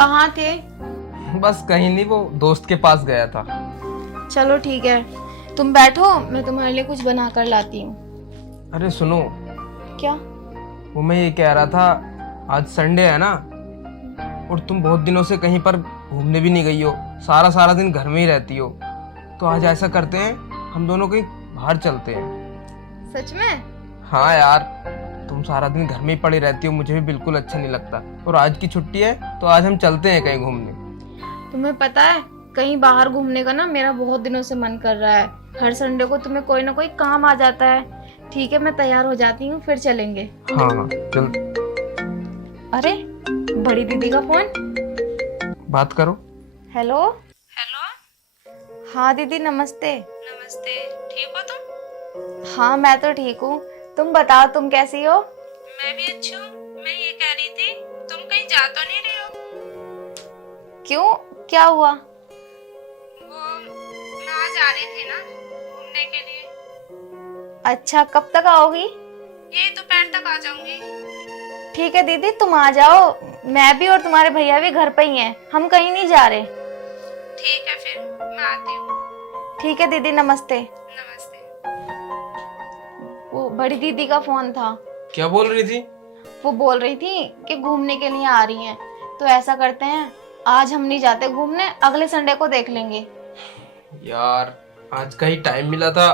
कहाँ थे? बस कहीं नहीं, वो दोस्त के पास गया था। चलो ठीक है, तुम बैठो, मैं तुम्हारे लिए कुछ बना कर लाती हूँ। अरे सुनो, क्या? वो मैं ये कह रहा था, आज संडे है ना, और तुम बहुत दिनों से कहीं पर घूमने भी नहीं गई हो, सारा सारा दिन घर में ही रहती हो। तो आज ऐसा करते हैं, हम दोनों कहीं बाहर चलते हैं। सच में? हाँ यार, तुम सारा दिन घर में ही पड़ी रहती हो, मुझे भी बिल्कुल अच्छा नहीं लगता, और आज की छुट्टी है तो आज हम चलते हैं कहीं घूमने। तुम्हें पता है, कहीं बाहर घूमने का ना मेरा बहुत दिनों से मन कर रहा है। हर संडे को तुम्हें कोई ना कोई काम आ जाता है। ठीक है, मैं तैयार हो जाती हूँ, फिर चलेंगे। हाँ हाँ चल। अरे, बड़ी दीदी का फोन। बात करो। हेलो। हेलो। हाँ दीदी, नमस्ते। नमस्ते। ठीक हो तुम? हाँ मैं तो ठीक हूँ, तुम बताओ तुम कैसी हो? मैं भी अच्छी हूँ। मैं ये कह रही थी, तुम कहीं जा तो नहीं रही हो? क्यों, क्या हुआ? वो मैं आज आ रही थी ना घूमने के लिए। अच्छा, कब तक आओगी? ये दोपहर तक आ जाऊंगी। ठीक है दीदी, तुम आ जाओ, मैं भी और तुम्हारे भैया भी घर पे ही हैं, हम कहीं नहीं जा रहे। ठीक है, फिर मैं आती हूँ। ठीक है दीदी, नमस्ते। नमस्ते। वो बड़ी दीदी का फोन था। क्या बोल रही थी? वो बोल रही थी कि घूमने के लिए आ रही हैं, तो ऐसा करते हैं, आज हम नहीं जाते घूमने, अगले संडे को देख लेंगे। यार, आज का ही टाइम मिला था,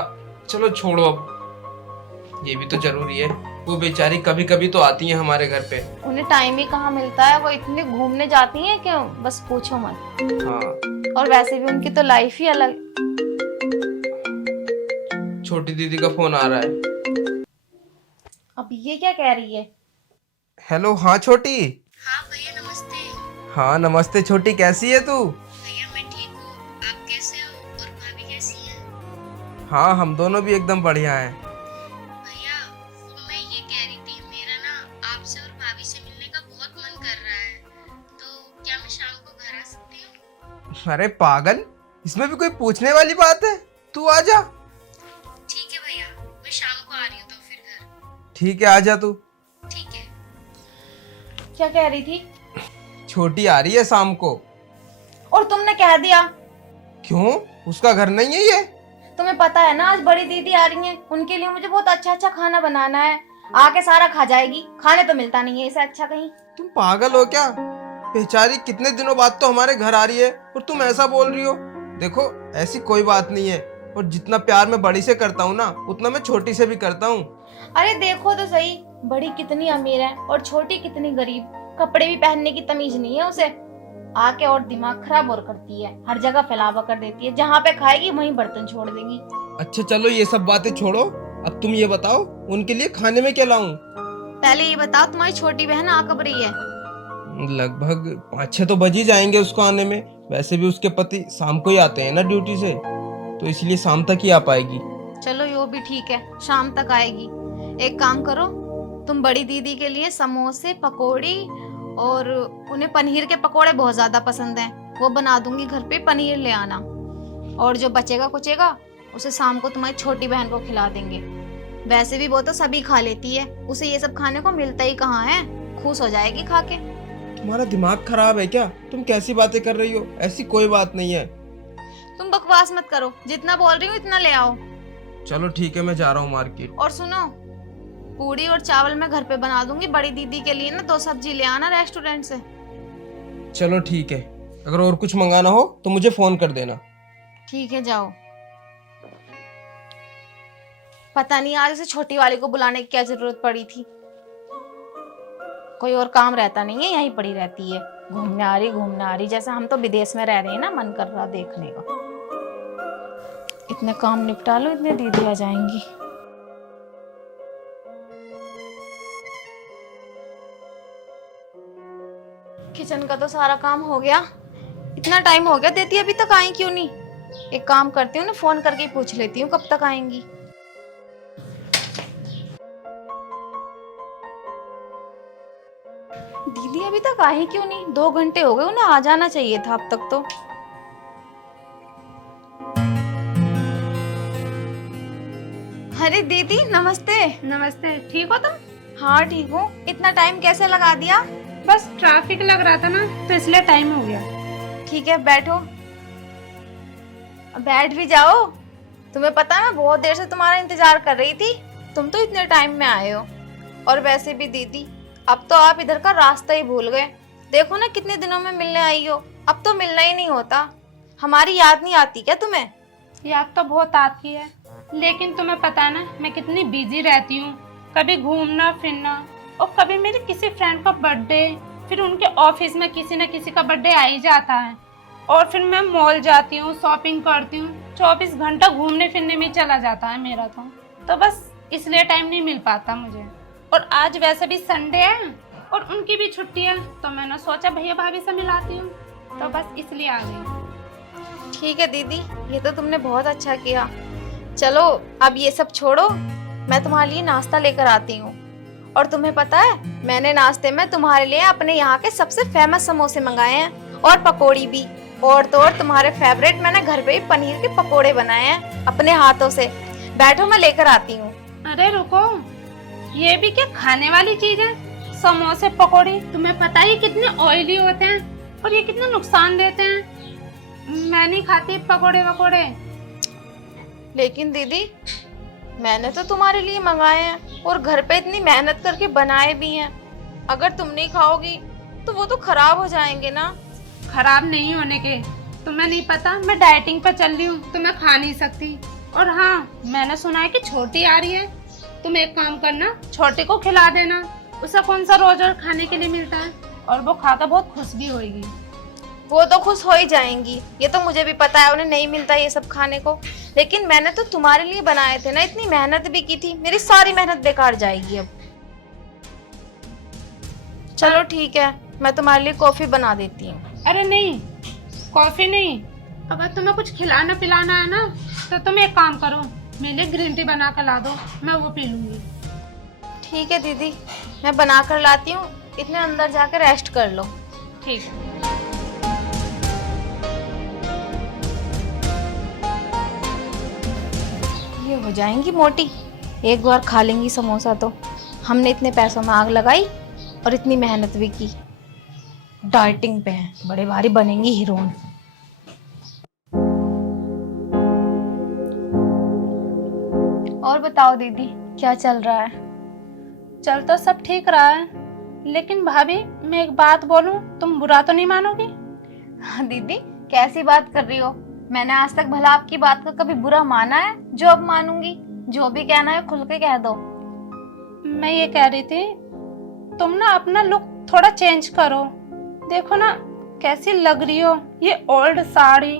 चलो छोड़ो, अब ये भी तो जरूरी है। वो बेचारी कभी कभी तो आती है हमारे घर पे। उन्हें टाइम ही कहाँ मिलता है, वो इतनी घूमने जाती हैं कि बस पूछो मत। हाँ, और वैसे भी उनकी तो लाइफ ही अलग। छोटी दीदी का फोन आ रहा है। अब ये क्या कह रही है? हेलो, हाँ छोटी। हाँ भैया, नमस्ते। हाँ नमस्ते छोटी, कैसी है तू? भैया मैं ठीक हूँ, आप कैसे हो और भाभी कैसी है? हाँ, हम दोनों भी एकदम बढ़िया हैं। भैया मैं ये कह रही थी, मेरा ना आपसे और भाभी से मिलने का बहुत मन कर रहा है, तो क्या मैं शाम को घर आ सकती हूँ? अरे पागल, इसमें भी कोई पूछने वाली बात है, तू आ जा। ठीक है भैया, मैं शाम को आ रही हूँ तो फिर घर। ठीक है, आ जा तू। ठीक है। क्या कह रही थी? छोटी आ रही है शाम को। और तुमने कह दिया? क्यों, उसका घर नहीं है ये? तुम्हें पता है ना, आज बड़ी दीदी आ रही हैं, उनके लिए मुझे बहुत अच्छा अच्छा खाना बनाना है, आके सारा खा जाएगी, खाने तो मिलता नहीं है इसे अच्छा कहीं। तुम पागल हो क्या? बेचारी कितने दिनों बाद तो हमारे घर आ रही है और तुम ऐसा बोल रही हो। देखो, ऐसी कोई बात नहीं है, और जितना प्यार मैं बड़ी से करता हूँ ना, उतना मैं छोटी से भी करता हूँ। अरे देखो तो सही, बड़ी कितनी अमीर है और छोटी कितनी गरीब, कपड़े भी पहनने की तमीज नहीं है उसे। आके और दिमाग खराब और करती है, हर जगह फैलावा कर देती है, जहाँ पे खाएगी वहीं बर्तन छोड़ देगी। अच्छा चलो, ये सब बातें छोड़ो, अब तुम ये बताओ, उनके लिए खाने में क्या लाऊं? पहले ये बताओ, तुम्हारी छोटी बहन आ कब रही है? लगभग 5-6 तो बज ही जाएंगे उसको आने में। वैसे भी उसके पति शाम को ही आते हैं ना ड्यूटी से, तो इसलिए शाम तक ही आ पाएगी। चलो यो भी ठीक है, शाम तक आएगी। एक काम करो, तुम बड़ी दीदी के लिए समोसे, पकौड़ी, और उन्हें पनीर के पकौड़े बहुत ज्यादा पसंद हैं, वो बना दूंगी घर पे, पनीर ले आना। और जो बचेगा कुचेगा उसे शाम को तुम्हारी छोटी बहन को खिला देंगे। वैसे भी वो तो सभी खा लेती है, उसे ये सब खाने को मिलता ही कहाँ है, खुश हो जाएगी खा के। तुम्हारा दिमाग खराब है क्या? तुम कैसी बातें कर रही हो? ऐसी कोई बात नहीं है। तुम बकवास मत करो, जितना बोल रही हूँ इतना ले आओ। चलो ठीक है, मैं जा रहा हूँ मार्केट। और सुनो, पूड़ी और चावल मैं घर पे बना दूंगी, बड़ी दीदी के लिए ना 2 सब्जी ले आना रेस्टोरेंट से। चलो ठीक है, अगर और कुछ मंगाना हो तो मुझे फोन कर देना। ठीक है, जाओ। पता नहीं आज उसे छोटी वाली को बुलाने की क्या जरूरत पड़ी थी, कोई और काम रहता नहीं है, यहीं पड़ी रहती है, घूमने आ रही, जैसे हम तो विदेश में रह रहे हैं ना, मन कर रहा देखने का। इतने काम निपटा लो, इतने दीदी आ जाएंगी। किचन का तो सारा काम हो गया, इतना टाइम हो गया, दीदी अभी तक आई क्यों नहीं? एक काम करती हूँ ना, फोन करके ही पूछ लेती हूँ कब तक आएंगी। दीदी अभी तक आई क्यों नहीं? 2 घंटे हो गए, उन्हें आ जाना चाहिए था अब तक तो। अरे दीदी नमस्ते। नमस्ते। ठीक हो तुम? हाँ ठीक हूँ, इतना टाइम कैसे लगा दिया? बस ट्रैफिक लग रहा था ना, तो इसलिए टाइम हो गया। ठीक है, बैठो। बैठ भी जाओ। तुम्हें पता है मैं बहुत देर से तुम्हारा इंतजार कर रही थी, तुम तो इतने टाइम में आए हो। और वैसे भी दीदी, अब तो आप इधर का रास्ता ही भूल गए। देखो ना कितने दिनों में मिलने आई हो, अब तो मिलना ही नहीं होता। हमारी याद नहीं आती क्या तुम्हें? याद तो बहुत आती है, लेकिन तुम्हें पता है ना मैं कितनी बिजी रहती हूँ। कभी घूमना फिरना, और कभी मेरे किसी फ्रेंड का बर्थडे, फिर उनके ऑफिस में किसी न किसी का बर्थडे आ ही जाता है। और फिर मैं मॉल जाती हूँ, शॉपिंग करती हूँ, 24 घंटा घूमने फिरने में चला जाता है मेरा तो बस इसलिए टाइम नहीं मिल पाता मुझे। और आज वैसे भी संडे है और उनकी भी छुट्टी है, तो मैंने सोचा भैया भाभी से मिलाती हूँ, तो बस इसलिए आ गई। ठीक है दीदी, ये तो तुमने बहुत अच्छा किया। चलो अब ये सब छोड़ो, मैं तुम्हारे लिए नाश्ता लेकर आती हूँ। और तुम्हें पता है, मैंने नाश्ते में तुम्हारे लिए अपने यहाँ के सबसे फेमस समोसे मंगाए हैं, और पकौड़ी भी। और तो और तुम्हारे फेवरेट मैंने घर पे ही पनीर के पकोड़े बनाए हैं अपने हाथों से। बैठो, मैं लेकर आती हूँ। अरे रुको, ये भी क्या खाने वाली चीज है? समोसे पकौड़े, तुम्हें पता है कितने ऑयली होते हैं और ये कितने नुकसान देते हैं। मैं नहीं खाती पकौड़े वकौड़े। लेकिन दीदी, मैंने तो तुम्हारे लिए मंगाए हैं और घर पे इतनी मेहनत करके बनाए भी हैं। अगर तुम नहीं खाओगी तो वो तो खराब हो जाएंगे ना। खराब नहीं होने के, तुम्हें नहीं पता मैं डाइटिंग पर चल रही हूँ तो मैं खा नहीं सकती। और हाँ, मैंने सुना है कि छोटी आ रही है, तुम एक काम करना, छोटे को खिला देना। उसे कौन सा रोज रोज खाने के लिए मिलता है, और वो खाकर बहुत खुश भी होगी। वो तो खुश हो ही जाएंगी, ये तो मुझे भी पता है, उन्हें नहीं मिलता ये सब खाने को। लेकिन मैंने तो तुम्हारे लिए बनाए थे ना, इतनी मेहनत भी की थी, मेरी सारी मेहनत बेकार जाएगी अब। चलो ठीक है, मैं तुम्हारे लिए कॉफी बना देती हूँ। अरे नहीं, कॉफी नहीं, अगर तुम्हें कुछ खिलाना पिलाना है ना, तो तुम एक काम करो, मेरे लिए ग्रीन टी बना कर ला दो, मैं वो पी लूंगी। ठीक है दीदी, मैं बना कर लाती हूँ, इतने अंदर जाकर रेस्ट कर लो। ठीक है। ये हो जाएंगी मोटी, एक बार खा लेंगी समोसा तो। हमने इतने पैसों में आग लगाई और इतनी मेहनत भी की। डाइटिंग पे हैं, बड़े भारी बनेंगी हीरोइन। और बताओ दीदी, क्या चल रहा है? चल तो सब ठीक रहा है, लेकिन भाभी मैं एक बात बोलूं, तुम बुरा तो नहीं मानोगी? दीदी, कैसी बात कर रही हो? मैंने आज तक भला आपकी बात को कभी बुरा माना है जो अब मानूंगी? जो भी कहना है खुल के कह दो। मैं ये कह रही थी, तुम ना अपना लुक थोड़ा चेंज करो। देखो ना कैसी लग रही हो, ये ओल्ड साड़ी,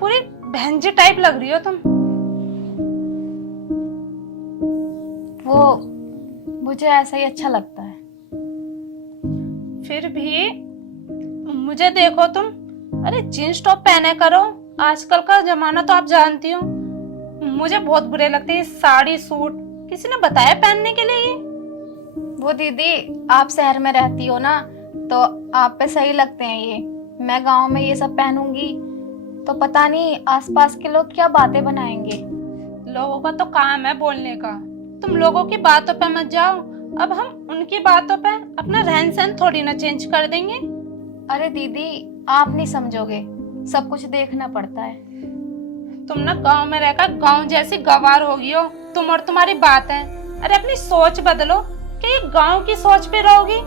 पूरी भैंजी टाइप लग रही हो तुम। वो मुझे ऐसा ही अच्छा लगता है। फिर भी मुझे देखो तुम, अरे जींस टॉप पहने करो, आजकल का जमाना तो आप जानती हो। मुझे बहुत बुरे लगते हैं साड़ी सूट, किसी ने बताया पहनने के लिए ये? वो दीदी, आप शहर में रहती हो ना, तो आप पे सही लगते हैं ये। मैं गांव में ये सब पहनूंगी तो पता नहीं आसपास के लोग क्या बातें बनाएंगे। लोगों का तो काम है बोलने का, तुम लोगों की बातों पे मत जाओ। अब हम उनकी बातों पे अपना रहन सहन थोड़ी ना चेंज कर देंगे। अरे दीदी, आप नहीं समझोगे, सब कुछ देखना पड़ता है। तुम ना गांव में रहकर गांव जैसी गवार हो गई हो, तुम और तुम्हारी बात है। अरे अपनी सोच बदलो, कि ये गांव की सोच पे रहोगी।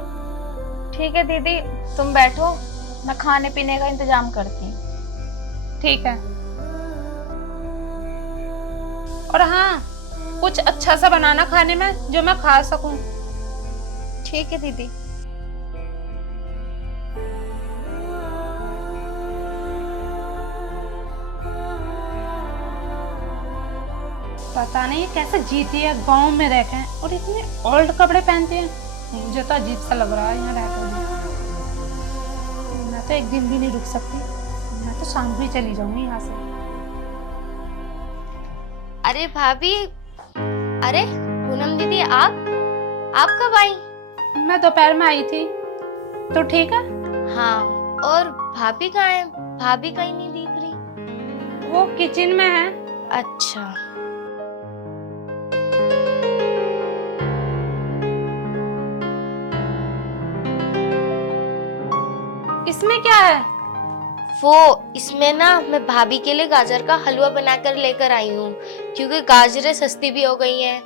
ठीक है दीदी, तुम बैठो, मैं खाने पीने का इंतजाम करती हूँ। ठीक है। और हाँ, कुछ अच्छा सा बनाना खाने में जो मैं खा सकूं। ठीक है दीदी। पता नहीं कैसे जीती है गांव में रहकर, और इतने ओल्ड कपड़े पहनती है। मुझे तो अजीब सा लग रहा है यहाँ रहकर भी। मैं तो एक दिन भी नहीं रुक सकती, मैं तो शाम को ही चली जाऊंगी यहाँ से। अरे भाभी, अरे पूनम दीदी, आप कब आई? मैं दोपहर में आई थी। तो ठीक है। हाँ, और भाभी कहाँ है? भाभी कहीं नहीं दिख रही। वो किचन में है। अच्छा। इसमें क्या है? वो इसमें ना मैं भाभी के लिए गाजर का हलवा बनाकर लेकर आई हूँ, क्योंकि गाजरें सस्ती भी हो गई हैं।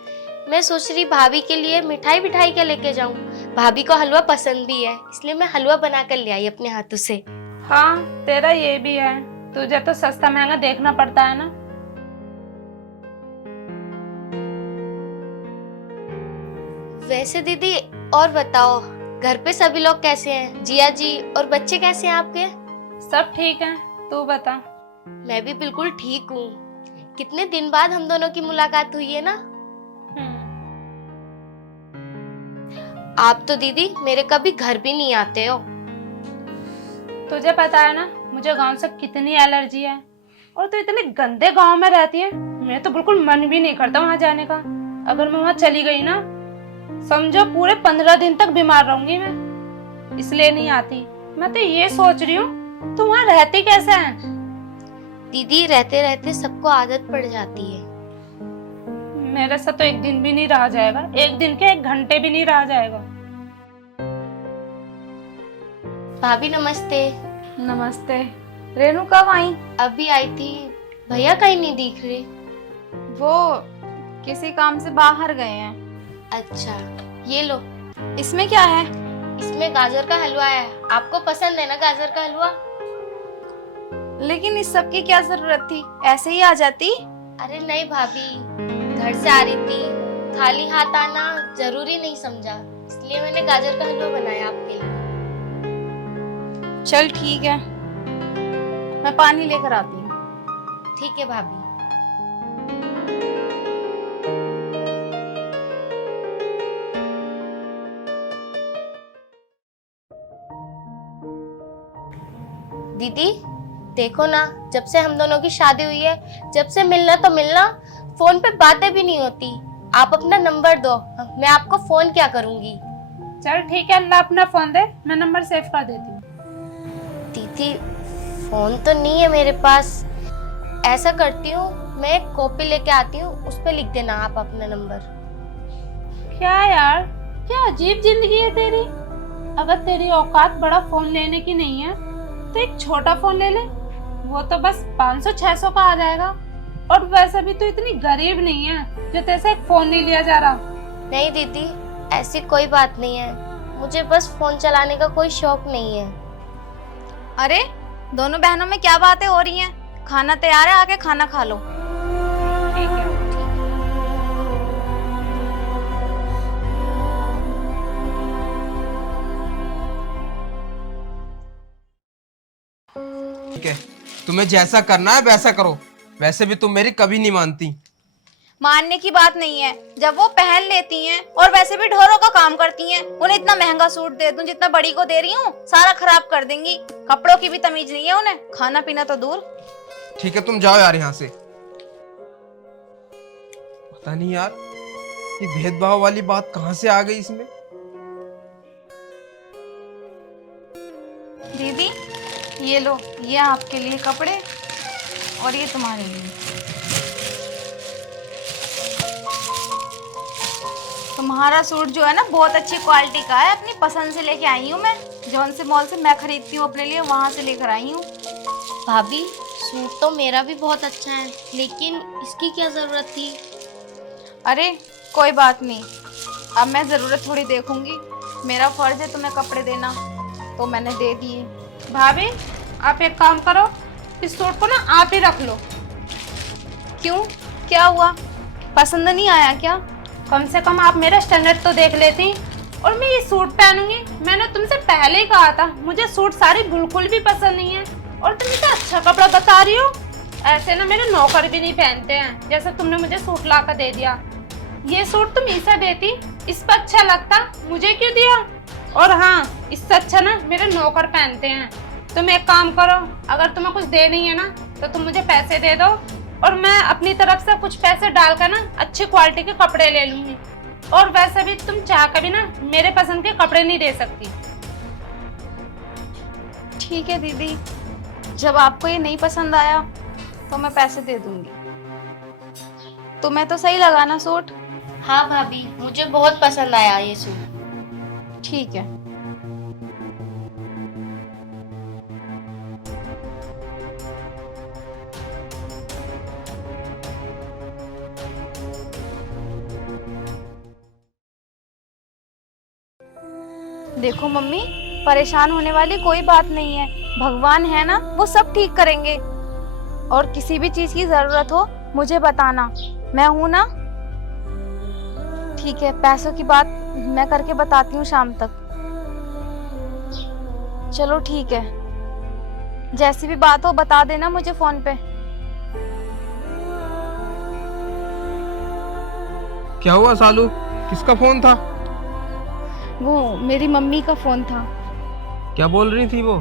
मैं सोच रही भाभी के लिए मिठाई बिठाई क्या लेके जाऊँ। भाभी को हलवा पसंद भी है, इसलिए मैं हलवा बनाकर ले आई अपने हाथों से। हाँ, तेरा ये भी है, तुझे तो सस्ता महंगा देखना पड़ता है ना। वैसे दीदी और बताओ, घर पे सभी लोग कैसे हैं? जिया जी और बच्चे कैसे हैं आपके? सब ठीक है, तू बता। मैं भी बिल्कुल ठीक हूँ। कितने दिन बाद हम दोनों की मुलाकात हुई है ना। आप तो दीदी मेरे कभी घर भी नहीं आते हो। तुझे पता है ना मुझे गांव से कितनी एलर्जी है, और तू इतने गंदे गांव में रहती है, मैं तो बिल्कुल मन भी नहीं करता वहां जाने का। अगर मैं वहां चली गई ना, समझो पूरे 15 दिन तक बीमार रहूंगी मैं, इसलिए नहीं आती। मैं तो ये सोच रही हूँ तू वहां रहती कैसे है? दीदी रहते रहते सबको आदत पड़ जाती है। मेरे से तो एक दिन भी नहीं रहा जाएगा, एक दिन के 1 घंटे भी नहीं रहा जाएगा। भाभी नमस्ते। नमस्ते। रेनू कब आई? अभी आई थी। भैया कहीं नहीं दिख रहे। वो किसी काम से बाहर गए हैं। अच्छा, ये लो, इसमें क्या है? इसमें गाजर का हलवा है। आपको पसंद है ना गाजर का हलवा? लेकिन इस सब की क्या जरूरत थी, ऐसे ही आ जाती। अरे नहीं भाभी, घर से आ रही थी, खाली हाथ आना जरूरी नहीं समझा, इसलिए मैंने गाजर का हलवा बनाया आपके लिए। चल ठीक है, मैं पानी लेकर आती हूँ। ठीक है भाभी। दीदी देखो ना, जब से हम दोनों की शादी हुई है, जब से मिलना तो मिलना, फोन पे बातें भी नहीं होती। आप अपना नंबर दो, मैं आपको फोन क्या करूंगी। चल ठीक है, अल्लाह अपना फोन दे, मैं नंबर सेव कर देती हूँ। दीदी फोन तो नहीं है मेरे पास। ऐसा करती हूँ, मैं एक कॉपी लेके आती हूँ, उस पे लिख देना आप अपना नंबर। क्या यार, क्या अजीब जिंदगी है तेरी। अगर तेरी औकात बड़ा फोन लेने की नहीं है तो एक छोटा फोन ले ले, वो तो बस 500-600 का आ जाएगा। और वैसे भी तू इतनी गरीब नहीं है जो तेरे से एक फोन नहीं लिया जा रहा। नहीं दीदी, ऐसी कोई बात नहीं है, मुझे बस फोन चलाने का कोई शौक नहीं है। अरे दोनों बहनों में क्या बातें हो रही हैं? खाना तैयार है, आके खाना खा लो। ठीक है। ठीक है, तुम्हें जैसा करना है वैसा करो। वैसे भी तुम मेरी कभी नहीं मानती। मानने की बात नहीं है, जब वो पहन लेती हैं, और वैसे भी ढोरों का काम करती हैं, उन्हें इतना महंगा सूट दे दूं जितना बड़ी को दे रही हूँ, सारा खराब कर देंगी। कपड़ों की भी तमीज नहीं है उन्हें, खाना पीना तो दूर। ठीक है, तुम जाओ यार यहाँ से। पता नहीं यार, ये भेदभाव वाली बात कहाँ से आ गई इसमें। दीदी ये लो, ये आपके लिए कपड़े और ये तुम्हारे लिए। तुम्हारा सूट जो है ना बहुत अच्छी क्वालिटी का है, अपनी पसंद से लेके आई हूँ मैं। जौन से मॉल से मैं खरीदती हूँ अपने लिए, वहां से लेकर आई हूँ। भाभी सूट तो मेरा भी बहुत अच्छा है, लेकिन इसकी क्या जरूरत थी? अरे कोई बात नहीं, अब मैं ज़रूरत थोड़ी देखूंगी, मेरा फर्ज है तुम्हें कपड़े देना, तो मैंने दे दिए। भाभी आप एक काम करो, इस सूट को ना आप ही रख लो। क्यों, क्या हुआ? पसंद नहीं आया क्या? कम से कम आप मेरा स्टैंडर्ड तो देख लेती। और मैं ये सूट पहनूंगी, मैंने तुमसे पहले ही कहा था, मुझे सूट साड़ी बिल्कुल भी पसंद नहीं है। और तुम इतना अच्छा कपड़ा बता रही हो, ऐसे ना मेरे नौकर भी नहीं पहनते हैं, जैसे तुमने मुझे सूट ला कर दे दिया। ये सूट तुम इसे देती, इस पर अच्छा लगता, मुझे क्यों दिया? और हाँ, इससे अच्छा ना मेरे नौकर पहनते हैं। तुम एक काम करो, अगर तुम्हें कुछ दे नहीं है ना, तो तुम मुझे पैसे दे दो, और मैं अपनी तरफ से कुछ पैसे डालकर ना अच्छी क्वालिटी के कपड़े ले लूंगी। और वैसे भी तुम चाह कर भी ना मेरे पसंद के कपड़े नहीं दे सकती। ठीक है दीदी, जब आपको ये नहीं पसंद आया तो मैं पैसे दे दूंगी। तुम्हें तो सही लगा ना सूट? हाँ भाभी, मुझे बहुत पसंद आया ये सूट। ठीक है। देखो मम्मी, परेशान होने वाली कोई बात नहीं है। भगवान है ना, वो सब ठीक करेंगे। और किसी भी चीज की जरूरत हो मुझे बताना, मैं हूं ना। ठीक है, पैसों की बात मैं करके बताती हूँ शाम तक। चलो ठीक है, जैसी भी बात हो बता देना मुझे फोन पे। क्या हुआ सालू, किसका फोन था? वो मेरी मम्मी का फोन था। क्या बोल रही थी वो?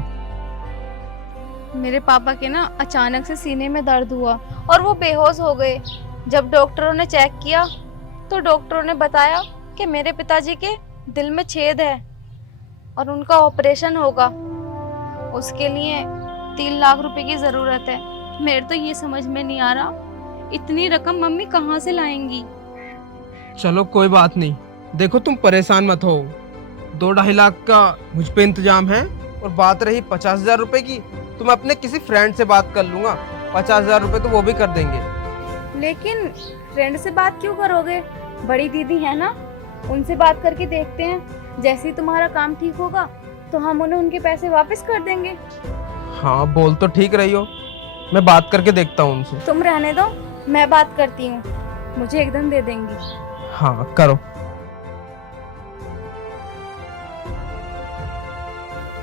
मेरे पापा के ना अचानक से सीने में दर्द हुआ और वो बेहोश हो गए। जब डॉक्टरों ने चेक किया तो डॉक्टरों ने बताया कि मेरे पिताजी के दिल में छेद है और उनका ऑपरेशन होगा। उसके लिए 3 लाख रुपए की जरूरत है। मेरे तो ये समझ में नहीं आ रहा इतनी रकम मम्मी कहाँ से लाएंगी। चलो कोई बात नहीं, देखो तुम परेशान मत हो। 2-2.5 लाख का मुझ पे इंतजाम है। और बात रही 50,000 रुपए की, तो मैं अपने किसी फ्रेंड से बात कर लूंगा। 50,000 रुपए तो वो भी कर देंगे। लेकिन फ्रेंड से बात क्यों करोगे? बड़ी दीदी है ना, उनसे बात करके देखते हैं। जैसे ही तुम्हारा काम ठीक होगा तो हम उन्हें उनके पैसे वापस कर देंगे। हाँ बोल तो ठीक रही हो, मैं बात करके देखता हूँ उनसे। तुम रहने दो, मैं बात करती हूँ, मुझे एकदम दे देंगी। हाँ करो।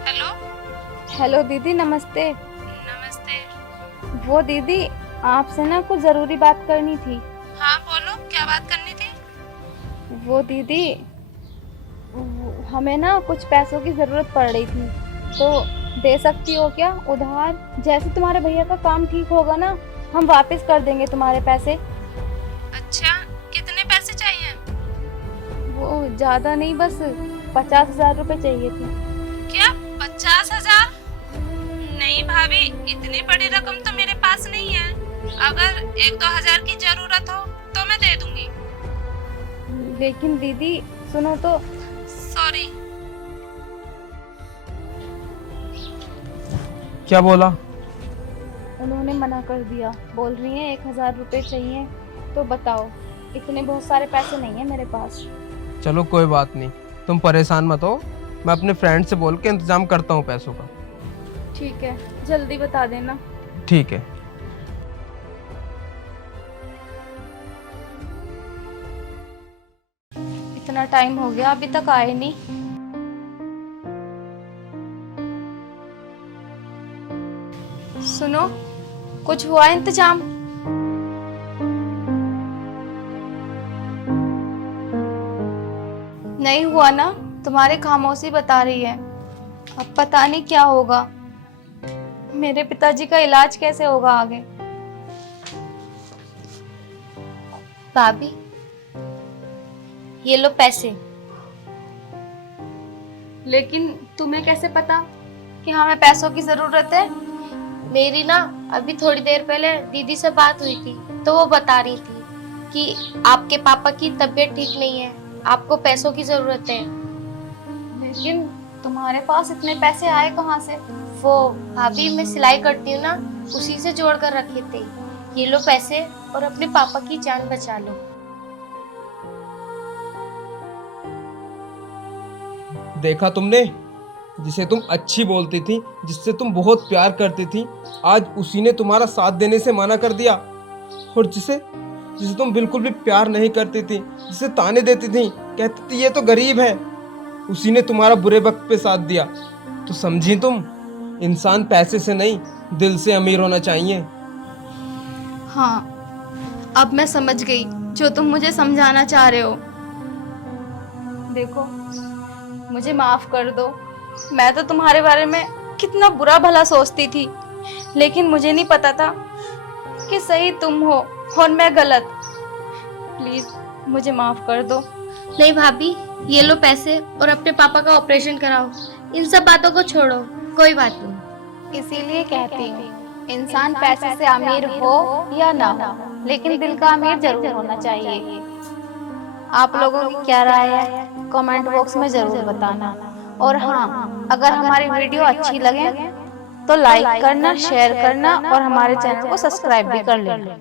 हेलो। हेलो दीदी, नमस्ते। नमस्ते। वो दीदी, आपसे ना कुछ जरूरी बात करनी थी। हाँ बोलो, क्या बात करनी थी? वो दीदी, हमें ना कुछ पैसों की जरूरत पड़ रही थी, तो दे सकती हो क्या उधार? जैसे तुम्हारे भैया का काम ठीक होगा ना, हम वापस कर देंगे तुम्हारे पैसे। अच्छा, कितने पैसे चाहिए? वो ज्यादा नहीं, बस 50,000 रुपए चाहिए थे। क्या 50,000? नहीं भाभी, इतनी बड़ी रकम तो मेरे पास नहीं है। अगर 1-2 हजार की जरूरत हो तो मैं दे दूंगी। लेकिन दीदी सुनो तो। सॉरी। क्या बोला? उन्होंने मना कर दिया, बोल रही हैं 1,000 रुपए चाहिए। तो बताओ, इतने बहुत सारे पैसे नहीं है मेरे पास। चलो कोई बात नहीं, तुम परेशान मत हो, मैं अपने फ्रेंड से बोल के इंतजाम करता हूँ पैसों का। ठीक है, जल्दी बता देना। ठीक है। इतना टाइम हो गया, अभी तक आए नहीं। सुनो, कुछ हुआ इंतजाम? नहीं हुआ ना? तुम्हारी खामोशी बता रही है। अब पता नहीं क्या होगा। मेरे पिताजी का इलाज कैसे होगा आगे? भाभी, ये लो पैसे। लेकिन तुम्हें कैसे पता कि हमें पैसों की जरूरत है? मेरी ना अभी थोड़ी देर पहले दीदी से बात हुई थी, तो वो बता रही थी कि आपके पापा की तबीयत ठीक नहीं है, आपको पैसों की जरूरत है। लेकिन तुम्हारे पास इतने पैसे आए कहाँ से? वो भाभी, मैं सिलाई करती हूँ ना, उसी से जोड़ कर रखे थे। ये लो पैसे और अपने पापा की जान बचा लो। देखा तुमने, जिसे तुम अच्छी बोलती थी, जिससे तुम बहुत प्यार करती थी, आज उसी ने तुम्हारा साथ देने से मना कर दिया। और जिसे तुम बिल्कुल भी प्यार नहीं करती थी, जिसे ताने देती थी, कहती थी ये तो गरीब है, उसी ने तुम्हारा बुरे वक्त पे साथ दिया। तो समझी तुम, इंसान पैसे से नहीं दिल से अमीर होना चाहिए। हाँ, अब मैं समझ गई जो तुम मुझे समझाना चाह रहे हो। देखो, मुझे माफ कर दो। मैं तो तुम्हारे बारे में कितना बुरा भला सोचती थी, लेकिन मुझे नहीं पता था कि सही तुम हो और मैं गलत। प्लीज मुझे माफ कर दो। नहीं भाभी, ये लो पैसे और अपने पापा का ऑपरेशन कराओ। इन सब बातों को छोड़ो, कोई बात नहीं। इसीलिए कहती हूँ, इंसान पैसे से अमीर हो या ना हो, लेकिन दिल का अमीर जरूर होना चाहिए। आप लोगों की क्या राय है कमेंट बॉक्स में जरूर बताना। और हाँ, अगर हमारी वीडियो अच्छी लगे तो लाइक करना, शेयर करना और हमारे चैनल को सब्सक्राइब भी कर लेना।